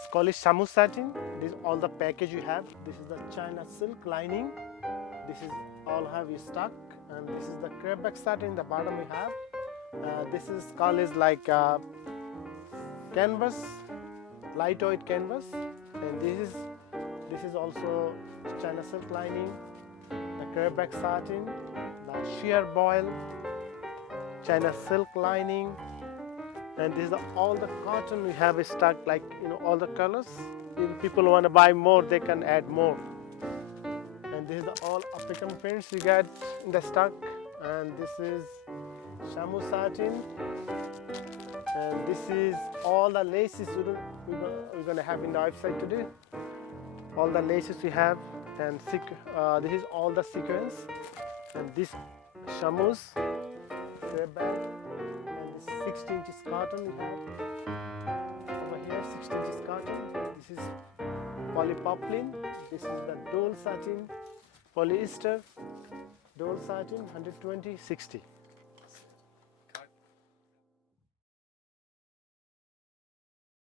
It's called shamu satin. This is all the package you have. This is the China silk lining. This is all have you stock, and this is the crepback satin. The bottom we have. This is called is like canvas, lightweight canvas, and this is also China silk lining, the crepback satin, the sheer boil, China silk lining, and this is all the cotton we have stock, like all the colors. If people want to buy more, they can add more. And this is all African prints we got in the stock, and this is shamu satin, and this is all the laces we're gonna have in the website today. All the laces we have, and this is all the sequence, and this shamus, crepback, and this 60 inches cotton we have over here. 60 inches cotton. This is polypropylene. This is the dole satin, polyester, dole satin, 120, 60.